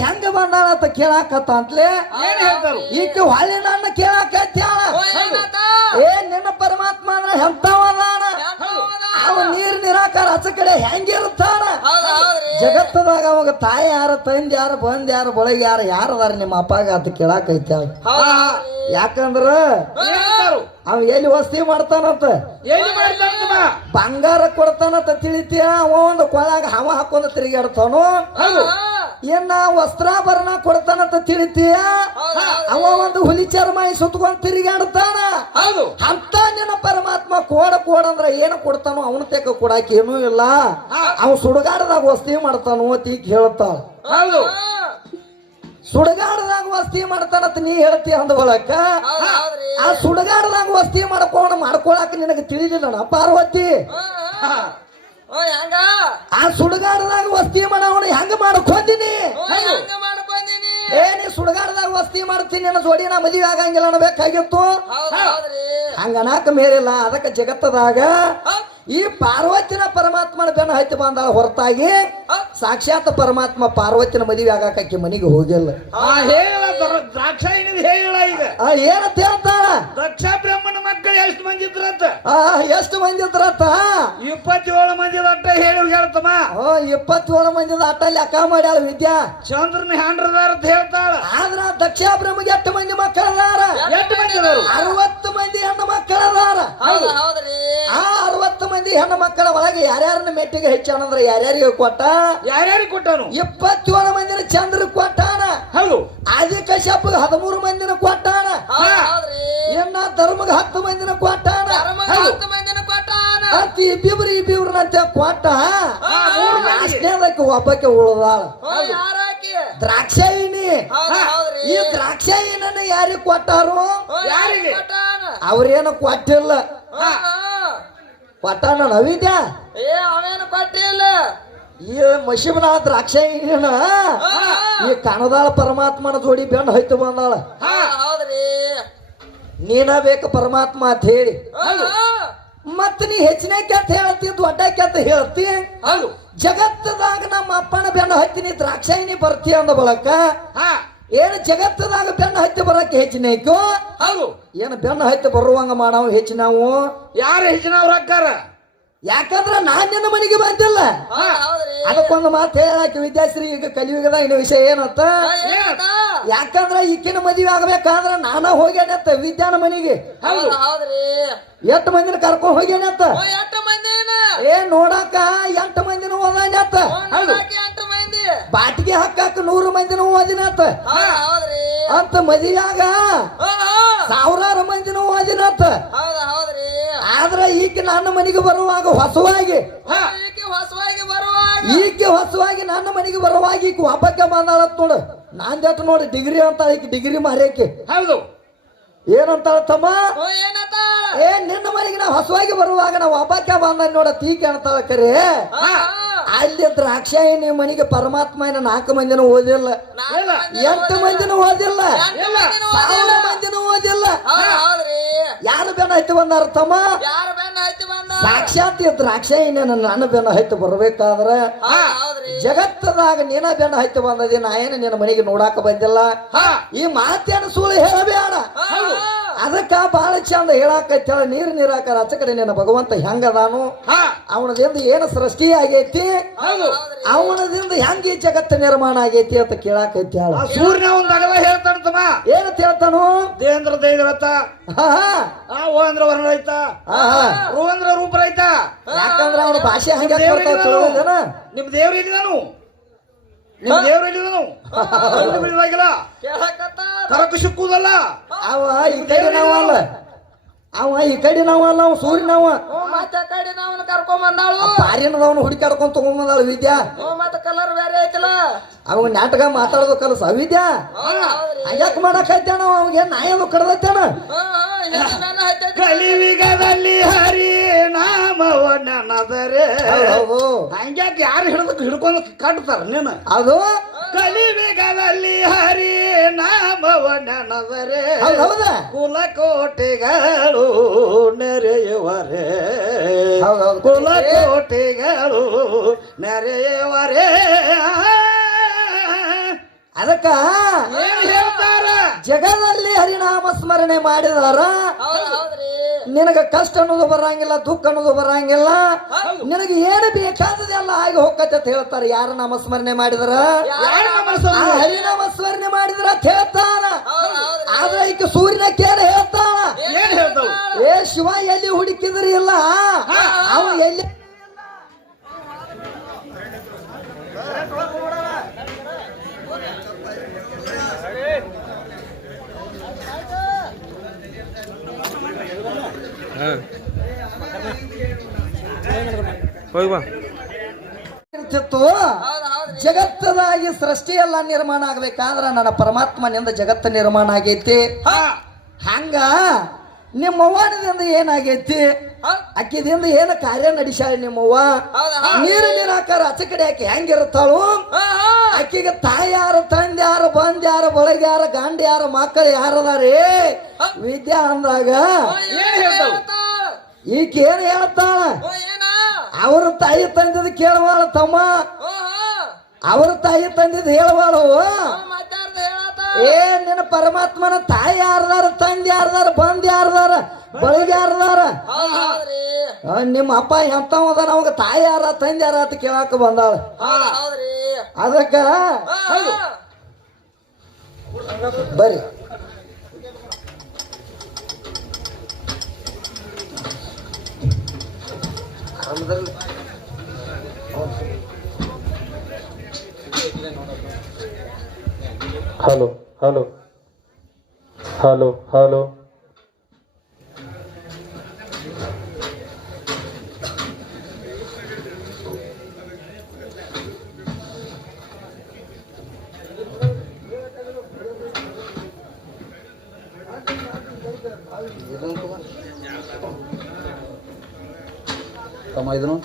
ಹೆಂಗ ಬಂದಾಳ ಅಂತ ಕೇಳಾಕತ್ತ ಅಂತಲೇ ಏನ್ ಈಕೆ ಹೊಳ್ಳಿ ನನ್ನ ಕೇಳಾಕತ್ಯಾಳ ಓ ಏನಾತ ಏ ನಿನ್ನ ಪರಮಾತ್ಮ ಅಂದ್ರೆ ಹೆಂತಾವಲ್ಲ ಅವ ನೀರ್ ನಿರಾಕಾರ ಹಚ್ಚ ಕಡೆ ಹೆಂಗಿರುತ್ತಾನ? ಜಗತ್ತದಾಗ ಅವಾಗ ತಾಯಿ ಯಾರ ತಂದೆ ಯಾರು ಬಂದ್ ಯಾರು ಬಳಗ ಯಾರು ಯಾರದಾರ ನಿಮ್ಮ ಅಪ್ಪಾಗ ಅಂತ ಕೇಳಾಕೈತ್ಯಾಳ ಯಾಕಂದ್ರ ಏನ್ ಅವ ಎಲ್ಲಿ ವಸ್ತಿ ಮಾಡ್ತಾನಂತ? ಬಂಗಾರ ಕೊಡ್ತಾನಂತ ತಿಳಿತೀಯ? ಅವ ಒಂದು ಕೊಳಾಗ ಹವ ಹಾಕೊಂಡ ತಿರುಗಾಡ್ತಾನು? ಏನ ವಸ್ತ್ರಾಭರಣ ಕೊಡ್ತಾನಂತ ತಿಳಿತೀಯ? ಅವ ಒಂದು ಹುಲಿ ಚರ್ಮ ಸುತ್ಕೊಂಡ್ ತಿರುಗಾಡ್ತಾನ? ಹೌದು. ಅಂತ ನಿನ್ನ ಪರಮಾತ್ಮ ಕೋಡ ಕೋಡ ಅಂದ್ರ ಏನು ಕೊಡ್ತಾನೋ ಅವನ ತೆಕ್ಕ ಕೊಡಾಕ ಏನೂ ಇಲ್ಲ. ಅವ್ ಸುಡುಗಾಡದಾಗ ವಸ್ತಿ ಮಾಡ್ತಾನು ಅಂತ ಈಗ ಹೇಳ್ತಾಳ. ಹೌದು. ಸುಡುಗಾಡದಾಗ ವಸ್ತಿ ಮಾಡ್ತಾನಂತ ನೀ ಹೇಳ್ತಿ ಅಂದ ಬಳಕ? ಆ ಸುಡುಗಾಡದಾಗ ವಸ್ತಿ ಮಾಡ್ಕೊಂಡು ಮಾಡ್ಕೊಳಕ್ ನಿನಗೆ ತಿಳಿಲಿಲ್ಲ ಪಾರ್ವತಿ. ಆ ಸುಡುಗಾಡದಾಗ ವಸ್ತಿ ಮಾಡವಣ ಹೆಂಗ ಮಾಡ್ಕೊಂದಿನಿ? ಏ ನೀ ಸುಡುಗಾಡದಾಗ ವಸ್ತಿ ಮಾಡ್ತೀನಿ ನನ್ನ ಜೋಡಿ ನಾ ಮದುವೆ ಆಗಂಗಿಲ್ಲ ಅನ್ನಬೇಕಾಗಿತ್ತು ಹಂಗನಾಕ ಮೇಲಿಲ್ಲ ಅದಕ್ಕೆ ಜಗತ್ತದಾಗ ಈ ಪಾರ್ವತಿನ ಪರಮಾತ್ಮನ ಬೆನ್ನ ಹತ್ತಿ ಬಂದಾಳ ಹೊರತಾಗಿ ಸಾಕ್ಷಾತ್ ಪರಮಾತ್ಮ ಪಾರ್ವತಿನ ಮದುವೆ ಆಗಾಕಿ ಮನೆಗೆ ಹೋಗಿಲ್ಲ. ಆ ಹೇಳ ದ್ರಾಕ್ಷ ಏನಿದೆ ಹೇಳ ಈಗ. ಆ ಏನಂತ ಹೇಳ್ತಾಳ ದಕ್ಷ ಆ ಎಷ್ಟು ಮಂದಿ ಇದ್ರತ್ತ ಇಪ್ಪತ್ತೇಳು ಮಂದಿ ಅಟ್ಟ ಹೇಳಿ ಹೇಳ್ತಮ್ಮ. ಓ ಇಪ್ಪತ್ತೇಳು ಮಂದಿ ಅಟ್ಟ ಲೆಕ್ಕ ಮಾಡ್ಯಾಳ ವಿದ್ಯಾ. ಚಂದ್ರನ ಹ್ಯಾಂಡ್ರದಾರ ಅಂತ ಹೇಳ್ತಾಳ. ಆದ್ರ ದಕ್ಷ ಬ್ರಹ್ಮಗೆ ಎಷ್ಟು ಮಂದಿ ಮಕ್ಕಳದಾರ ಎಷ್ಟು ಮಂದಿ ಅದಾರು? ಅರವತ್ತು ಮಂದಿ ಹೆಣ್ಣು ಮಕ್ಕಳದಾರ ಹೌದ ಹೌದ್ರಿ. ಆ ಅರವತ್ತು ಮಂದಿ ಹೆಣ್ಣು ಮಕ್ಕಳ ಒಳಗೆ ಯಾರ್ಯಾರನ್ನ ಮೆಟ್ಟಿಗೆ ಹೆಚ್ಚಾನಂದ್ರ ಯಾರ್ಯಾರಿಗೆ ಕೊಟ್ಟ? ಯಾರ್ಯಾರಿಗೆ ಕೊಟ್ಟನು? ಇಪ್ಪತ್ತೇಳು ಮಂದಿನ ಚಂದ್ರ ಕೊಟ್ಟಾನ. ಹೌದು. ಆದಿ ಕಶ್ಯಪ್ ಹದಿಮೂರು ಮಂದಿನ ಕೊಟ್ಟಾನ. ಎನ್ನ ಧರ್ಮಗ ಹತ್ತು ಮಂದಿನ ಕೊಟ್ಟಾನ ಅಂತ ಇಬ್ಬಿಬ್ರು ಇಬ್ಬಿಬ್ರನಂತ ಕೊಟ್ಟ. ಲಾಸ್ಟ್ನೇದಕ್ಕೆ ಒಬ್ಬಕ್ಕೆ ಉಳದಾಳ. ದ್ರಾಕ್ಷಾಯಿಣಿ. ಈ ದ್ರಾಕ್ಷಾಯಿನ ಯಾರಿಗೆ ಕೊಟ್ಟಾರು? ಯಾರಿಗೆ? ಅವ್ರೇನು ಕೊಟ್ಟಿಲ್ಲ. ಕೊಟ್ಟಾನ ನವಿದ್ಯಾ? ಏ ಅವೇನು ಕೊಟ್ಟಿಲ್ಲ. ಈ ಮಶಿಬನ ದ್ರಾಕ್ಷಾಯಿನ ಈ ಕಣದಾಳ ಪರಮಾತ್ಮನ ಜೋಡಿ ಬೆಂಡ್ ಹೋಯ್ತು ಬಂದಾಳ. ಹೌದ್ರಿ. ನೀನ ಬೇಕು ಪರಮಾತ್ಮ ಅಂತ ಹೇಳಿ. ಮತ್ತ ನೀ ಹೆಚ್ಚಿನ ಕೆತ್ತ ಹೇಳ್ತಿ ದೊಡ್ಡ ಕೆತ್ತ ಹೇಳ್ತಿ? ಹೌದು. ಜಗತ್ತದಾಗ ನಮ್ಮ ಅಪ್ಪನ ಬೆನ್ನ ಹತ್ತಿನಿ ದ್ರಾಕ್ಷಾಯಿನಿ ಬರ್ತಿ ಅಂದ ಬಳಕ ಹಾ. ಏನು ಜಗತ್ತದಾಗ ಬೆನ್ನ ಹತ್ತಿ ಬರಕ್ಕೆ ಹೆಚ್ಚಿನ ಹೌದು. ಏನು ಬೆನ್ನ ಹತ್ತಿ ಬರುವಂಗ ಮಾಡವ್ ಹೆಚ್ಚಿನಾವು ಯಾರು ಹೆಚ್ಚಿನವ್ರ ಅಕ್ಕಾರ? ಯಾಕಂದ್ರ ನಾನ್ ನಿನ್ನ ಮನೆಗೆ ಬಂದಿಲ್ಲ. ಅದಕ್ಕೊಂದು ಮಾತು ಹೇಳಕ್ಕೆ ವಿದ್ಯಾಶ್ರೀ ಈಗ ಕಲಿಯುಗದ ಇನ್ನು ವಿಷಯ ಏನಂತ? ಯಾಕಂದ್ರ ಈಕಿನ ಮದುವೆ ಆಗ್ಬೇಕಾದ್ರ ನಾನ ಹೋಗ್ಯಾನತ್ತ ವಿದ್ಯಾನ ಮನೆಗೆ. ಹೌದ. ಹೌದ್ರಿ. ಎಷ್ಟು ಮಂದಿನ ಕರ್ಕೊಂಡ್ ಹೋಗ್ಯಾನತ್ತ ಓ ಎಷ್ಟು ಮಂದಿನ? ಏ ನೋಡಾಕ ಎಂಟು ಮಂದಿನ ಓದಾನತ್ತ ಬಾಟಿಗೆ ಹಾಕಾಕ ನೂರು ಮಂದಿನ ಓದಿನತ್ತ ಹೌದ್ರಿ. ಅಂತ ಮದಿಯಾಗ. ಸಾವಿರಾರು ಮಂದಿನ ಓದಿನತ್ತ ಹೌದ್ರಿ. ಆದ್ರ ಈಕೆ ನನ್ನ ಮನೆಗೆ ಬರುವಾಗ ಹೊಸವಾಗಿ ಈಕೆ ಹೊಸವಾಗಿ ಬರುವಾಗ. ಈಕೆ ಹೊಸವಾಗಿ ನನ್ನ ಮನೆಗೆ ಬರುವಾಗ ಈಗ ಒಬ್ಬಕ್ಕೆ ಬಂದಾಳತ್ ನೋಡು. ನಾಂದೆಟ್ಟು ನೋಡಿ ಡಿಗ್ರಿ ಅಂತ ಐಕಿ ಡಿಗ್ರಿ ಮಾರ್ಯಾಕೆ. ಹೌದು. ಏನಂತಾಳ ತಮ್ಮ? ಏ ನಿನ್ನ ಮನೆಗೆ ನಾವು ಹೊಸವಾಗಿ ಬರುವಾಗ ನಾವು ಒಬ್ಬಕ್ಕೆ ಬಂದ ನೋಡ ತೀಕೆ ಅಂತಾಳ ಕರೆ. ಅಲ್ಲಿ ದ್ರಾಕ್ಷಾಯಿನಿ ಮನೆಗೆ ಪರಮಾತ್ಮ ಏನ ನಾಲ್ಕು ಮಂದಿನ ಓದಿಲ್ಲ. ಎಂಟು ಮಂದಿನ ಓದಿಲ್ಲ. ಸಾವಿರ ಮಂದಿನ ಓದಿಲ್ಲ. ಯಾರು ಬೆನ್ನ ಹತ್ತಿ ಬಂದಾರ ತಮ್ಮ? ಸಾಕ್ಷಾತ್ ದ್ರಾಕ್ಷಾಯಿನಿ ನನ್ನ ಬೆನ್ನ ಹೈತು ಬರ್ಬೇಕಾದ್ರ ಜಗತ್ತದಾಗ ನೀನ ಬೆನ್ನ ಹತ್ತಿ ಬಂದದಿ ನಾ ಏನು ನಿನ್ನ ಮನೆಗೆ ನೋಡಾಕ ಬಂದಿಲ್ಲ. ಈ ಮಾತೇನು ಸುಳ್ಳು ಹೇಳಬೇಡ. ಅದಕ್ಕ ಬಹಳ ಚಂದ ಹೇಳಾಕೈತಿ ಹೇಳ ನೀರು ನೀರಾಕ ಅಚ್ಚ ಕಡೆ ನಿನ್ನ ಭಗವಂತ ಹೆಂಗದಾನು. ಅವನದಿಂದ ಏನು ಸೃಷ್ಟಿ ಆಗೈತಿ? ಅವನದಿಂದ ಹೆಂಗ ಈ ಜಗತ್ತು ನಿರ್ಮಾಣ ಆಗೈತಿ ಅಂತ ಕೇಳಾಕೈತಿ ಸೂರ್ಯ ಆ ಸೂರ್ಯನ ಒಂದ್ ಅಗಲ ಹೇಳ್ತಾನಂತಮ್ಮ ಏನಂತ ಹೇಳ್ತಾನು? ದೇಂದ್ರ ದೈದ್ರತ ಹಾ ಓ ಅಂದ್ರ ವರ್ಣ ರೈತ. ರು ಅಂದ್ರ ರೂಪ ರೈತ. ಯಾಕಂದ್ರ ಅವನ ಭಾಷೆ ಹಂಗೆ? ನಿಮ್ ದೇವ್ರ ಎಲ್ಲಿದಾನು? ನಿಮ್ ದೇವ್ರ ಎಲ್ಲಿದಾನು? ಬಿಡುವಾಗಿಲ್ಲ. ಕೇಳಕತ್ತ ಕರಕು ಸಿಕ್ಕುದಲ್ಲ ಅವ ಈ ಕಡೆ ನಾವಲ್ಲ ಅವ ಈ ಕಡೆ ನಾವಲ್ಲ ಅವ ಸೂರ್ಯ ನಾವ. ಮತ್ತೆ ಕಡೆ ನಾವನ್ನ ಕರ್ಕೊಂಡ್ ಬಂದಾಳು. ಪಾರಿನದವನು ಹುಡುಕಾಡ್ಕೊಂಡ್ ತಗೊಂಬಂದಾಳ ವಿದ್ಯಾ. ಮತ್ತೆ ಕಲರ್ ಬೇರೆ ಐತಲ್ಲ. ಅವ ನಾಟಕ ಮಾತಾಡೋದು ಕಲಸ ವಿದ್ಯಾ. ಹೌದ ಮಾಡಕ್ ಮಾಡಕೈತೇನ ಅವಾಗ ಹೆಣ್ಣು ಬೆನ್ನ ಹತ್ತೈತಿ ಕಲಿವಿಗದಲ್ಲಿ ಹರಿ ನಾಮವ ನೆನದರೆ. ಹೌದು ಹಂಗ್ಯಾಕೆ ಯಾರು ಹಿಡಿದಕ್ಕೆ ಹಿಡ್ಕೊಂಡು ಕಟ್ತಾರ ನೀನು? ಅದು? ಕಲಿವಿಗದಲ್ಲಿ ಹರಿ ನಾಮವ ನೆನದರೆ. ಹೌದ್ ಹೌದ ಕುಲಕೋಟೆಗಳು ನೆರೆಯುವರೆ. ಕುಲಕೋಟೆಗಳು ನೆರೆಯುವರೆ. ಅದಕ್ಕ ಏನ್ ಹೇಳ್ತಾರ? ಜಗದಲ್ಲಿ ಹರಿನಾಮ ಸ್ಮರಣೆ ಮಾಡಿದಾರ. ನಿನಗ ಕಷ್ಟ ಅನ್ನೋದು ಬರಂಗಿಲ್ಲ ದುಃಖ ಅನ್ನೋದು ಬರಂಗಿಲ್ಲ. ನಿನಗೆ ಏನು ಬೇಕಾದದೆಲ್ಲ ಆಗಿ ಹೋಗತ್ತೆ ಅಂತ ಹೇಳ್ತಾರೆ. ಯಾರು ನಾಮಸ್ಮರಣೆ ಮಾಡಿದ್ರ? ಹರಿನಾಮ ಸ್ಮರಣೆ ಮಾಡಿದ್ರ? ಅಂತ ಹೌದ್ರಿ ಆದ್ರೆ ಈಗ ಸೂರ್ಯನ ಕೇರ ಹೇಳ್ತಾನ ಏನ್ ಹೇಳ್ತಾವ ಏ ಶಿವ ಎಲ್ಲಿ ಹುಡುಕಿದ್ರಿ ಇಲ್ಲ ಅವ ಎಲ್ಲಿ ಹೋಗಿ ಬಾ. ಇರ್ತಿತ್ತು. ಜಗತ್ತದಾಗಿ ಸೃಷ್ಟಿ ಎಲ್ಲ ನಿರ್ಮಾಣ ಆಗ್ಬೇಕಾದ್ರ ನನ್ನ ಪರಮಾತ್ಮನಿಂದ ಜಗತ್ತು ನಿರ್ಮಾಣ ಆಗೈತಿ. ಹಾ. ಹಂಗ ನಿಮ್ಮ ಅವ್ವನಿಂದ ಏನಾಗೈತಿ ಅಕ್ಕಿದಿಂದ ಏನ ಕಾರ್ಯ ನಡೆಸ್ಯಾಳ ನಿಮ್ಮವ್ವ? ನೀರು ನೀರಾಕಾರ ಆಚೆ ಕಡೆ ಆಕೆ ಹೆಂಗಿರುತ್ತಾಳು ಅಕ್ಕಿಗೆ ತಾಯಿ ಯಾರು ತಂದೆ ಯಾರು ಬಂದ್ ಯಾರು ಬಳಗ ಯಾರು ಗಂಡ ಯಾರು ಮಕ್ಕಳು ಯಾರದಾರೀ? ವಿದ್ಯಾ ಅಂದಾಗ ಓ, ಏನ್ ಹೇಳ್ತಾಳ? ಈಕೆ ಏನ್? ಹೇಳ್ತಾಳ? ಅವ್ರ ತಾಯಿ ತಂದಿದ್ ಕೇಳವಾಳ ತಮ್ಮ. ಅವರ ತಾಯಿ ತಂದಿದ್ ಹೇಳವಾಳು ಏ ನಿನ್ನ ಪರಮಾತ್ಮನ ತಾಯಿ ಯಾರ್ದಾರ ತಂದೆ ಯಾರ್ದಾರ ಬಂದ್ ಯಾರ್ದಾರ ಬಳಗ ಯಾರ್ದಾರ? ನಿಮ್ಮ ಅಪ್ಪ ಎಂತವದ ನಮಗ ತಾಯಿ ಯಾರ ತಂದೆ ಯಾರ ಅಂತ ಕೇಳಾಕ ಬಂದಾಳ. ಅದಕ್ಕ ಹಾ, ಹಾ. ಬರ್ರಿ ಹಲೋ ಹಲೋ ಹಲೋ ಹಲೋ ತಮ್ಮ ಇದನ್ನು